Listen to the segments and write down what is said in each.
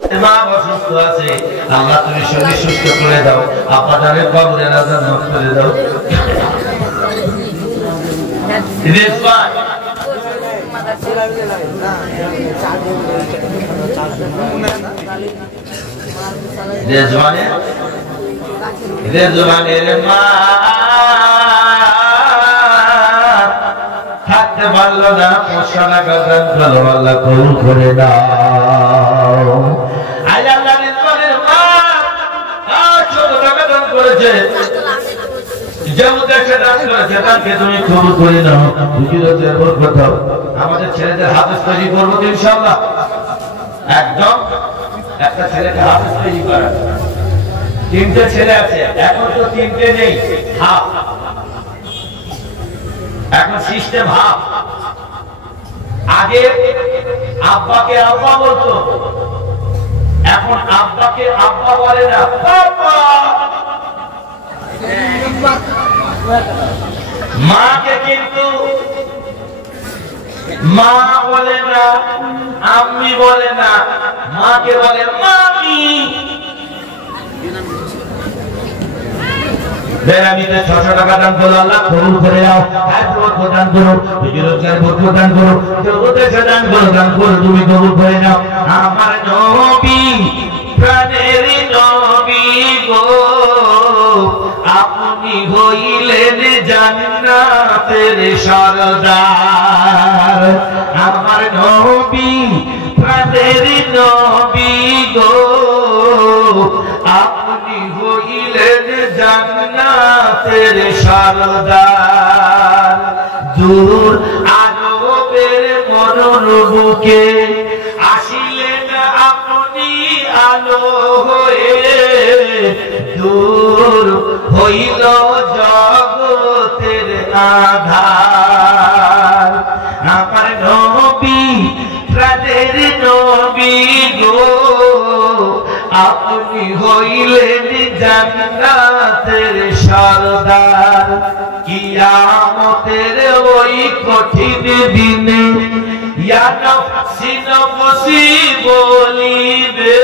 মা অসুস্থ আছে, আল্লাহ তুমি শরীর সুস্থ করে দাও, আপনাদের কবরের আযাব মাফ করে দাও। থাকতে পারলো না, পোষানা গান ভালো আল্লাহ কবুল করে দাও। আমাদের ছেলেদের হাফেজ তৈরি করবো তো ইনশাআল্লাহ, একদম একটা ছেলেকে হাফেজ তৈরি করা। 3টে ছেলে আছে, এখন তো 3টে নেই, হাফ, এখন সিস্টেম হাফ। আগে আব্বাকে আব্বা বলতো, এখন আব্বাকে আব্বা বলে না, মাকে কিন্তু মা বলে না, আম্মি বলে না, মাকে বলে মামি। বেনামিতে 600 টাকা দান করো, আল্লাহ কবুল করে নাও। হায়াত দান করো, রোজগার বরকত দান করো, দেশে দান করো, দান করো, তুমি কবুল করে নাও। আমার নবী প্রাণের নবী গো, আপনি হইলেন জান্নাতের সরদার। আমার নবী প্রাণের নবী গো, আপনি হইলেন জান্নাতের সরদার। দূর আরবের মরুর বুকে আসিলেন আপনি আলো হয়ে, দূর হইল জগতের আধার। আমার নবী প্রাণের নবী গো, আপনি হইলেন জান্নাতের সরদার। কিয়ামতের ওই কঠিন দিনে ইয়া নফসি নফসি বলিবে,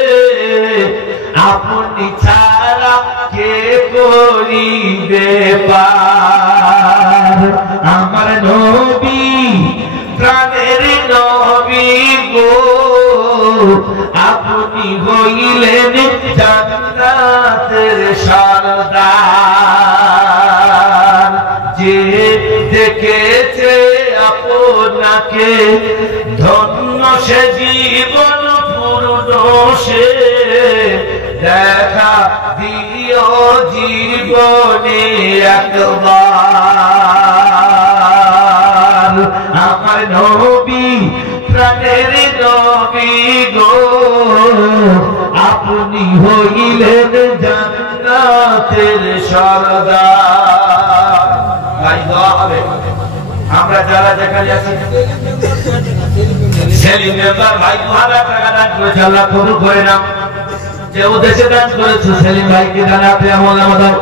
আপনি ছাড়া কে করিবে পার। আমার নবী প্রাণের নবী গো, আপনি হইলেন জান্নাতের সরদার। যে দেখেছে আপনাকে ধন্য সে জীবন পূর্ণ, সে দেখা দিও জীবনে একবার। আমার নবী প্রাণের নবী গো, আপনি হইলেন জান্নাতের সরদার। ভাই দোয়া হবে, আমরা যারা যেখানে আছি, সেলিম মেম্বার ভাই 2000 টাকা দান করেছে, আল্লাহ কবুল করে নাও। যে উদ্দেশ্যে দান করেছে সেলিম ভাইকে জানাতে আমল আমাদের।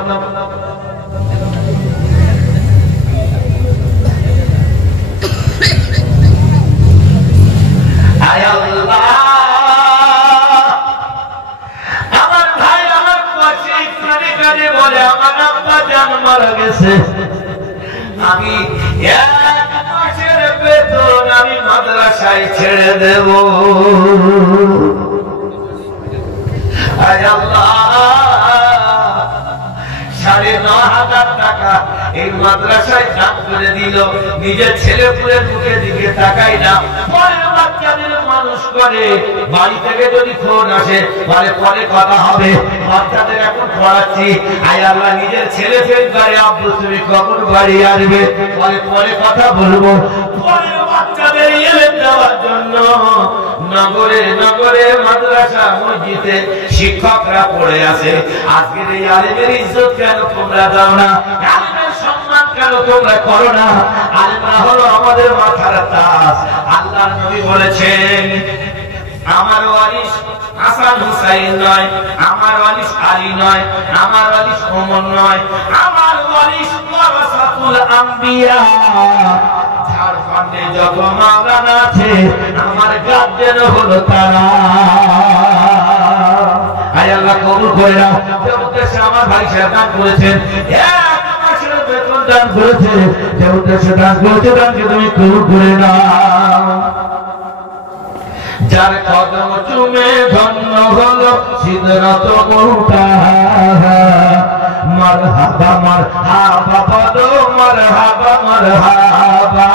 আমার ভাই আমার পাশে কানে কানে বলে আমার আব্বা জান মারা গেছে, আমি 1 মাসের বেতন আমি মাদ্রাসায় ছেড়ে দেব। আয় আল্লাহ, 9,500 টাকা এই মাদ্রাসায় দান করে দিল। নিজের ছেলে পুলের মুখের দিকে তাকাই না, পরে বাচ্চাদের মানুষ করে। বাড়ি থেকে যদি ফোন আসে বলে পরে কথা হবে, বাচ্চাদের এখন পড়াচ্ছি। আয় আল্লাহ, নিজের ছেলে ফেল করে আব্বু তুমি কখন বাড়ি আসবে, বলে পরে কথা বলবো। পরে বাচ্চাদের ইলম দেওয়ার জন্য নগরে নগরে মাদ্রাসা মসজিদে শিক্ষকরা পড়ে আছে। আজকের এই আলেমের ইজ্জত কেন তোমরা দাও না? আলেমের সম্মান কেন তোমরা করো না? আলেমরা হলো আমাদের মাথার তাজ। আল্লাহর নবী বলেছেন, আমার ওয়ারিস হাসান হুসাইন নয়, আমার ওয়ারিস আলী নয়, আমার ওয়ারিস ওমর নয়, আমার ওয়ারিস ওয়ারাসাতুল আম্বিয়া। ঝাড়খণ্ডে যত মাওলানা আছে আমার গার্জেন হলো তারা। আল্লাহ কবুল করে নাও। যে উদ্দেশ্যে আমার ভাই সাহেব দান করেছেন, এক মাসের বেতন দান করেছে, যে উদ্দেশ্যে দান করেছে, দানকে তুমি কবুল করে নাও। যার কদম চুমে ধন্য হলো সিদরাত মুনতাহা, মারহাবা মারহাবা বলো, মারহাবা মারহাবা,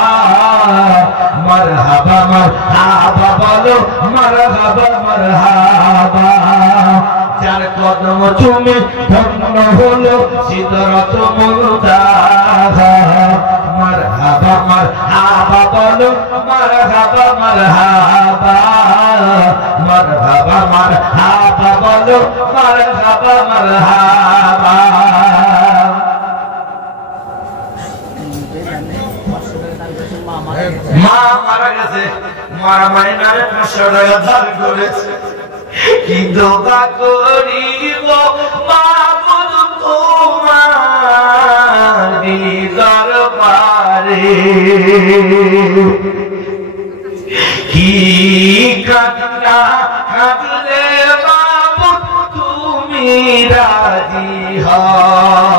মারহাবা মারহাবা বলো, মারহাবা মারহাবা। যার কদম চুমে ধন্য হলো সিদরাত মুনতাহা, মারহাবা মারহাবা বলো, মারহাবা মারহাবা, মারহাবা মারহাবা বলো, মারহাবা মারহাবা। মা মারা গেছে, মারা মায়ের নামে 500 টাকা ধার করেছে, কি দোয়া করিব মাবুদ তোমার দরবারে, কি কান্না কাঁদলে মাবুদ তুমি রাজি হবে।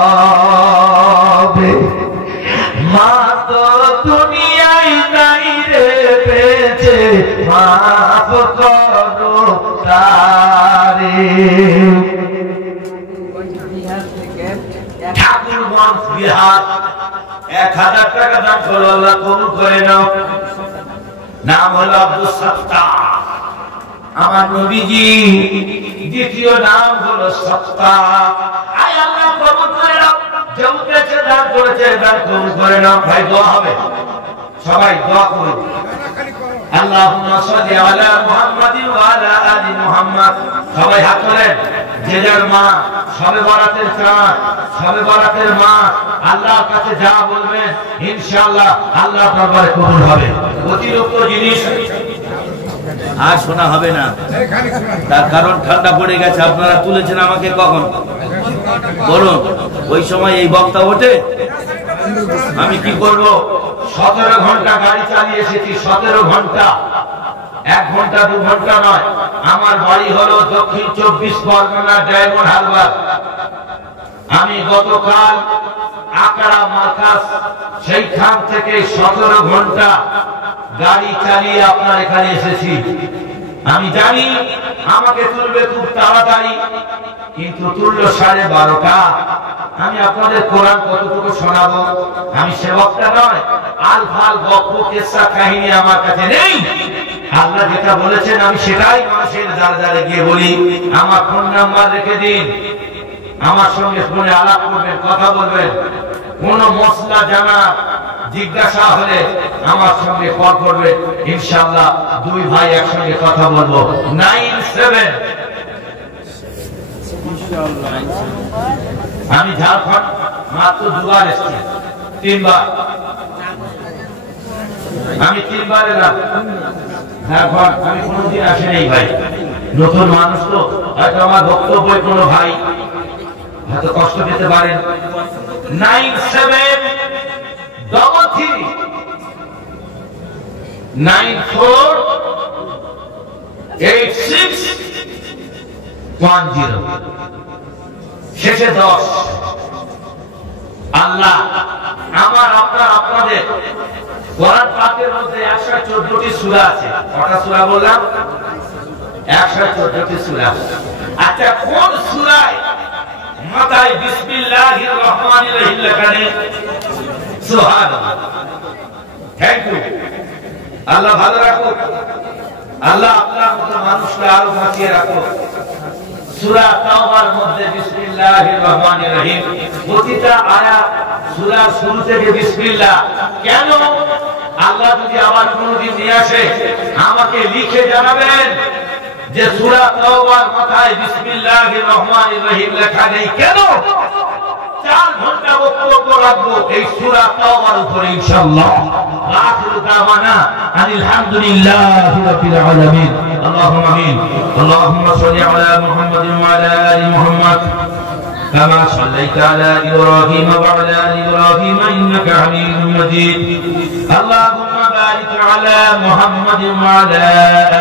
মা তো দুনিয়ায় নাই রে বেঁচে, মাফ করো তারে। ঠাকুরগঞ্জ বিহার 1000 টাকা দান করো, আল্লাহ কবুল করে নাও। নাম হলো আব্দুল সত্তার। আমার নবীজি দ্বিতীয় নাম হলো সত্তার। আয় আল্লাহ কবুল করে নাও। যে উদ্দেশ্যে দান করেছে, দান কবুল করে নাও। ভাই দোয়া হবে, সবাই দোয়া করুন। আল্লাহুম্মা সাল্লি আলা মুহাম্মাদিন ওয়া আলা আলি মুহাম্মাদ। সবাই হাত তোলেন। যে যার মা শবে বরাতের চাঁদ, শবে বরাতের মা, আল্লাহর কাছে যা বলবেন ইনশাআল্লাহ আল্লাহর দরবারে কবুল হবে। অতিরিক্ত জিনিস আর শোনা হবে না, তার কারণ ঠান্ডা পড়ে গেছে। আপনারা তুলেছেন আমাকে কখন বলুন? ওই সময় এই বক্তা ওঠে, আমি কি করব? 17 ঘন্টা গাড়ি চালিয়ে এসেছি, 17 ঘন্টা, 1 ঘন্টা 2 ঘন্টা নয়। আমার বাড়ি হলো দক্ষিণ 24 পরগনা ডায়মন্ড হারবার। আমি গতকাল আকারা মার্কাজ, সেইখান থেকে 17 ঘন্টা গাড়ি চালিয়ে আপনার এখানে এসেছি। আমি জানি আমাকে তুলবে খুব তাড়াতাড়ি, কিন্তু তুললো 12:30। আমি আপনাদের কোরআন কতটুকু শোনাবো? আমি সেবকটা নয়, আলফাল গপ্প কেসা কাহিনী আমার কাছে নেই। আল্লাহ যেটা বলেছেন আমি সেটাই মানুষের দ্বারে দ্বারে গিয়ে বলি। আমার ফোন নাম্বার রেখে দিন, আমার সঙ্গে ফোনে আলাপ করবেন, কথা বলবেন। কোন মশলা জানা জিজ্ঞাসা হলে আমার সঙ্গে কল করবে, ইনশাআল্লাহ 2 ভাই একসঙ্গে কথা বলবো। 97 আমি ঝাড়খণ্ড মাত্র 2 বার এসেছি, 3 বার। আমি 3 বার এলাম ঝাড়খণ্ড। আমি কোনোদিন আসিনি ভাই, নতুন মানুষ তো, হয়তো আমার বক্তব্য কোনো ভাই হয়তো কষ্ট পেতে পারেন। 9733 948610 শেষে 10। আল্লাহ আমার আপনাদের কোরআন পাকের মধ্যে 114টি সূরা আছে। কটা সূরা বললাম? 114টি সূরা। আচ্ছা, কোন সূরায় মাথায় বিসমিল্লাহির রহমানির রহিম লেখা নেই? সুবহানাল্লাহ। Thank you. আল্লাহ ভালো রাখো, আল্লাহ আপনার মতো মানুষকে আরো বাঁচিয়ে রাখো। সূরা তাওবার মধ্যে বিসমিল্লাহির রহমানির রহিম, প্রতিটা আয়াত সূরার শুরু থেকে বিসমিল্লাহ। কেন? আল্লাহ যদি আবার কোনদিন নিয়ে আসে আমাকে লিখে জানাবেন যে সূরা তাওবার মাথায় বিসমিল্লাহির রহমানির রহিম লেখা নেই কেন? 4 ঘন্টা বক্তব্য রাখবো এই সূরা তাওবার উপরে ইনশাআল্লাহ। আখিরু দাওয়ানা আনিল হামদুলিল্লাহি রাব্বিল আলামিন। আল্লাহুম্মা আমিন। আল্লাহুম্মা সাল্লি আলা মুহাম্মাদিন ওয়া আলা আলি মুহাম্মাদ কামা সাল্লাইতা আলা ইব্রাহিম ওয়া আলা আলি ইব্রাহিম ইন্নাকা হামিদুম মাজিদ। আল্লাহুম্মা বারিক আলা মুহাম্মাদিন ওয়া আলা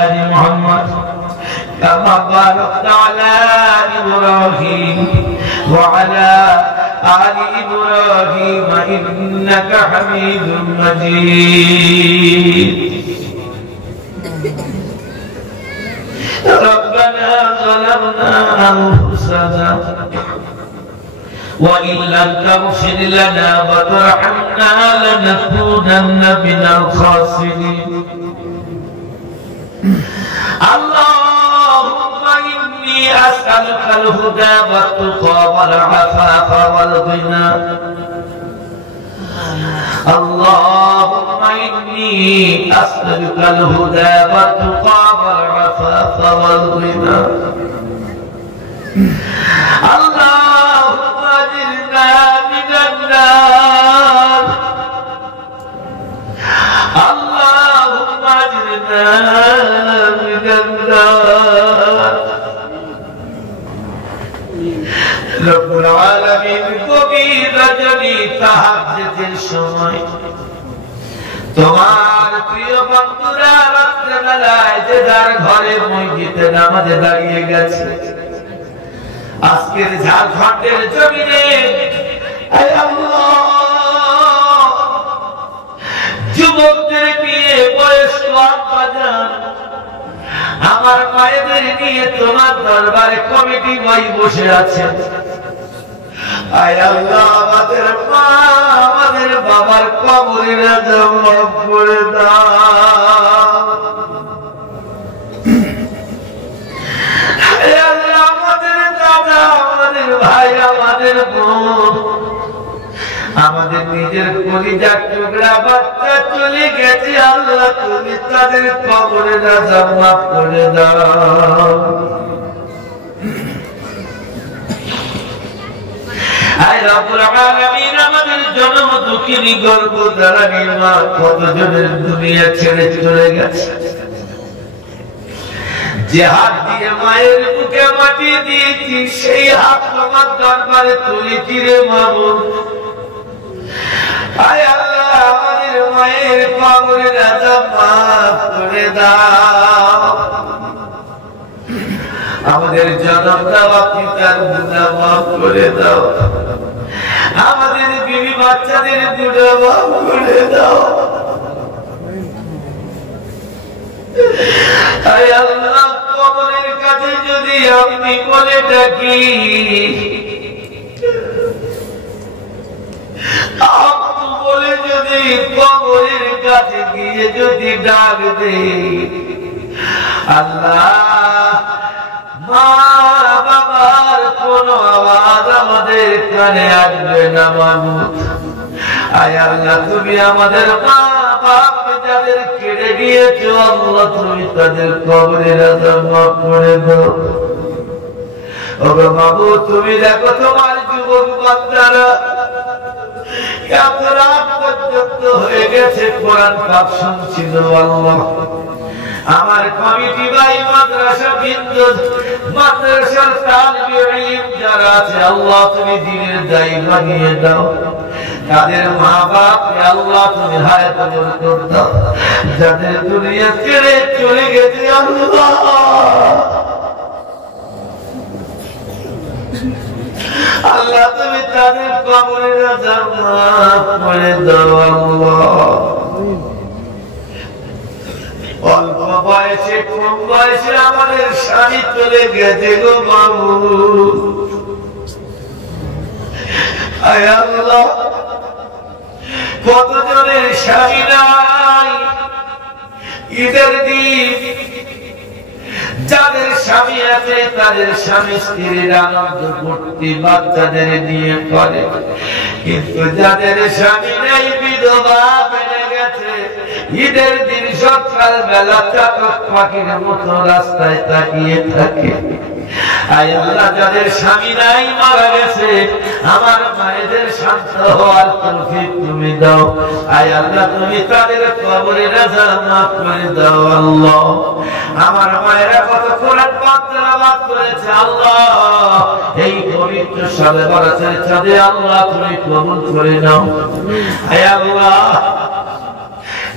আলি মুহাম্মাদ كما باركت على إبراهيم وعلى آل إبراهيم إنك حميد مجيد ربنا ظلمنا أنفسنا وإن لم تغفر لنا وترحمنا لنكونن من الخاسرين اللهم إني أسألك الهدى والتقى والعفاف والغنى اللهم إني أسألك الهدى والتقى والعفاف والغنى اللهم أجرنا من النار اللهم أجرنا من النار رب العالمين গভীর রজনী তাহাজ্জুদের সময় তোমার প্রিয় বন্ধুরা রাত্রে বেলায় যে যার ঘরে মসজিদে নামাজে দাঁড়িয়ে গেছে আজকের ঝাড়খণ্ডের জমিনে হে আল্লাহ যুবকদের নিয়ে বয়স্ক আব্বাজান আমার মায়েদের নিয়ে তোমার দরবারে কমিটি ভাই বসে আছে আয় আল্লাহ আমাদের মা আমাদের বাবার কবরের আযাব মাফ করে দাও আয় আল্লাহ আমাদের দাদা আমাদের ভাই আমাদের বোন আমাদের নিজের কলিজার টুকরা বাচ্চা চলে গেছে আল্লাহ তুমি তাদের কবরের আযাব মাফ করে দাও আয় রব্বুল আলামিন আমাদের জন্ম দুঃখিনী গর্ভধারিণী মা কতজনের দুনিয়া ছেড়ে চলে গেছে যে হাত দিয়ে মায়ের বুকে মাটি দিয়েছি সেই হাত তোমার দরবারে তুলেছি রে মাবুদ আয় আল্লাহ আমাদের মায়ের কবরের আযাব মাফ করে দাও আমাদের জন্ম দেওয়া পিতার গুনাহ মাফ করে দাও আমাদের বিবি বাচ্চাদের গুনাহ মাফ করে দাও আয় আল্লাহ কবরের কাছে যদি আমি বলে ডাকি আপনি বলে যদি কবরের কাছে গিয়ে যদি ডাক দেই আল্লাহ মা বাবার কোন আওয়াজ আমাদের কানে আসবে না মাবুদ আয় আল্লাহ তুমি আমাদের মা বাপকে যাদের কেড়ে নিয়েছো আল্লাহ তুমি তাদের কবরের আযাব মাফ করে দাও ওগো মাবুদ তুমি দেখো তোমার যুবক বাচ্চারা এত রাত পর্যন্ত হয়ে গেছে কোরআন পাঠ শুনছিল আল্লাহ আমার কমিটি ভাই মাদ্রাসা বিন্দু মাদ্রাসার তালিবে ইলম যারা আছে আল্লাহ তুমি দ্বীনের দায়ী বানিয়ে দাও তাদের মা বাপকে আল্লাহ তুমি হায়াত বরকত দাও যাদের দুনিয়া ছেড়ে চলে গেছে আল্লাহ আল্লাহ তুমি তাদের কবরের আযাব মাফ করে দাও আল্লাহ অল্প বয়সে কম বয়সে আমাদের স্বামী চলে গেছে গো বাবু আয় আল্লাহ কতজনের স্বামী নাই ঈদের দিন যাদের স্বামী আছে তাদের স্বামী স্ত্রীর আনন্দ ফুর্তি বাচ্চাদের নিয়ে করে কিন্তু যাদের স্বামী নেই বিধবা বেড়ে গেছে ঈদের দিন সকাল বেলা চাতক পাখির মতো রাস্তায় তাকিয়ে থাকে আয় আল্লাহ যাদের স্বামী নাই মারা গেছে আমার মায়েদের শান্ত হওয়ার তৌফিক তুমি দাও আয় আল্লাহ তুমি তাদের কবরের আযাব মাফ করে দাও আল্লাহ আমার মায়েরা কত কোরআন পাঠ তেলাওয়াত করেছে আল্লাহ এই পবিত্র শবে বরাতের চাঁদে আল্লাহ তুমি কবুল করে নাও আয় আল্লাহ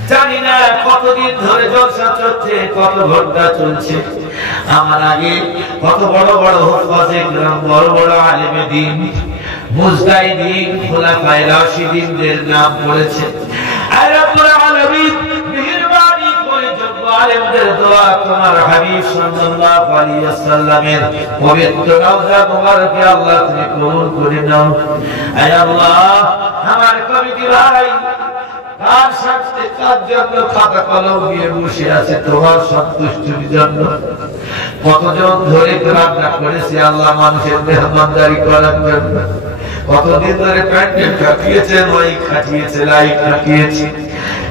জানি না কতদিন ধরে জলসা চলছে, কত ঘন্টা চলছে। আমার আগে কত বড় বড় হুজুরে کرام, বড় বড় আলেমে দ্বীন, মুজতাহিদিন, খুলাফায়ে রাশিদিনদের নাম পড়েছে। আয় রব্বুল আলামিন, মেহেরবানি করে যোগ্য আলেমদের দোয়া তোমার হাবিব সাল্লাল্লাহু আলাইহি ওয়াসাল্লামের পবিত্র রওজা মুবারকে আল্লাহ তুমি কবুল করে নাও। আয় আল্লাহ, আমার কমিটি ভাই কার সাথে কার জন্য খাতা কলম নিয়ে বসে আছে তোমার সন্তুষ্টির জন্য। কতজন ধরে প্রার্থনা করেছে আল্লাহ মানুষের মেহমানদারি করার জন্য। কতদিন ধরে প্যান্ডেল কাটিয়েছে, মাইক কাটিয়েছে, লাইট কাটিয়েছে।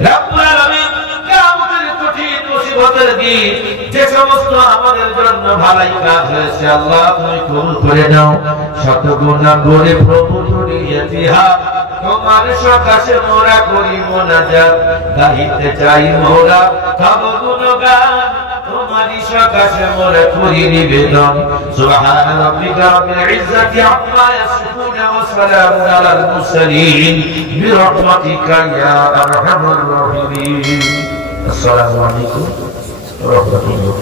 রব্বুল আলামিন, কিয়ামতের কঠিন মুসিবতের দিন যে সমস্ত আমাদের জন্য ভালাই কাজ হয়েছে আল্লাহ তুমি কবুল করে নাও। শত গুনাহ করে প্রভু তুমি ইতিহাস তোমার সকাশে মোরা করি মোনাজাত, গাইতে চাই মোরা তব গুণগান, তোমারই সকাশে মোরা করি নিবেদন। সুবহান রাব্বিকা রাব্বিল ইজ্জাতি আম্মা ইয়াসিফুন ওয়া সালামুন আলাল মুরসালিন বিরহমাতিকা ইয়া আরহামার রাহিমিন। আসসালামু আলাইকুম ওয়া রাহমাতুল্লাহ।